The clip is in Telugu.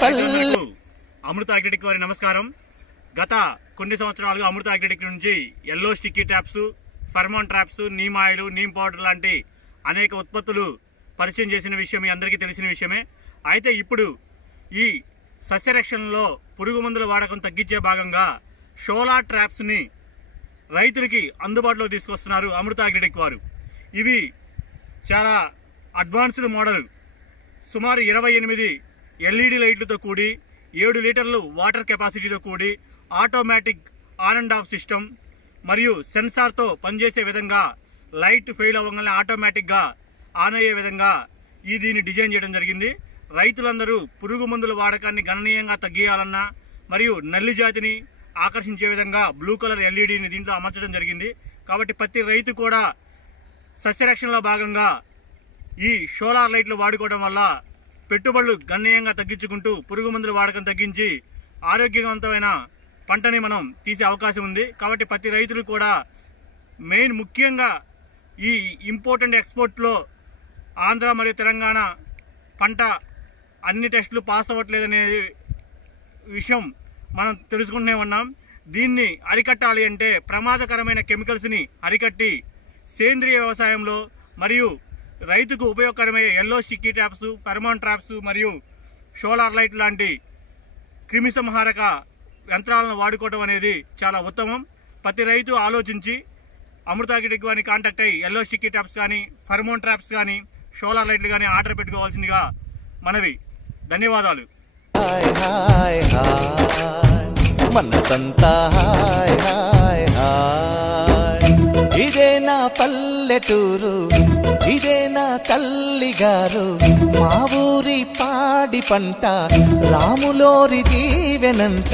పల్లె. అమృత అగ్రిటెక్ వారి నమస్కారం. గత కొన్ని సంవత్సరాలుగా అమృత అగ్రిటెక్ నుంచి yellow sticky traps, pheromone traps, neem oil, neem powder లాంటి అనేక ఉత్పత్తులు పరిచయం చేసిన విషయం మీ అందరికీ తెలిసిన విషయమే. అయితే ఇప్పుడు ఈ సస్యరక్షణలో పురుగు మందుల వాడకం తగ్గించే భాగంగా సోలార్ ట్రాప్స్ని రైతులకి అందుబాటులో తీసుకొస్తున్నారు అమృత అగ్రిటెక్ వారు. ఇవి చాలా అడ్వాన్స్డ్ మోడల్. సుమారు 28 ఎల్ఈడి లైట్లతో కూడి 7 లీటర్లు వాటర్ కెపాసిటీతో కూడి automatic on and of system మరియు సెన్సార్తో పనిచేసే విధంగా, లైట్ ఫెయిల్ అవ్వగానే ఆటోమేటిక్గా ఆన్ అయ్యే విధంగా దీన్ని డిజైన్ చేయడం జరిగింది. రైతులందరూ పురుగు మందుల వాడకాన్ని గణనీయంగా తగ్గియాలన్నా మరియు నల్లి జాతిని ఆకర్షించే విధంగా బ్లూ కలర్ ఎల్ఈడిని దీంట్లో అమర్చడం జరిగింది. కాబట్టి ప్రతి రైతు కూడా సస్యరక్షణలో భాగంగా ఈ సోలార్ లైట్లు వాడుకోవడం వల్ల పెట్టుబడులు గణనీయంగా తగ్గించుకుంటూ పురుగు మందుల వాడకం తగ్గించి ఆరోగ్యవంతమైన పంటని మనం తీసే అవకాశం ఉంది. కాబట్టి ప్రతి రైతులు కూడా ముఖ్యంగా ఈ ఇంపోర్ట్ ఎక్స్పోర్ట్లో ఆంధ్ర మరియు తెలంగాణ పంట అన్ని టెస్టులు పాస్ అవ్వట్లేదనే విషయం మనం తెలుసుకుంటూనే ఉన్నాం. దీన్ని అరికట్టాలి అంటే ప్రమాదకరమైన కెమికల్స్ని అరికట్టి సేంద్రియ వ్యవసాయంలో మరియు రైతుకు ఉపయోగకరమయ్యే yellow sticky traps, pheromone traps మరియు సోలార్ లైట్ లాంటి క్రిమి సంహారక యంత్రాలను వాడుకోవడం అనేది చాలా ఉత్తమం. ప్రతి రైతు ఆలోచించి అమృత అగ్రిటెక్ వారిని కాంటాక్ట్ అయ్యి ఎల్లో స్టిక్కీ ట్రాప్స్ కానీ, ఫెర్మోన్ ట్రాప్స్ కానీ, సోలార్ లైట్లు కానీ ఆర్డర్ పెట్టుకోవాల్సిందిగా మనవి. ధన్యవాదాలు. మనసంతా హాయ్ హాయ్ హాయ్. ఇదే నా పల్లెటూరు, ఇదే నా తల్లిగారు, మా ఊరి పాడి పంట రాములోరి దీవెనంట.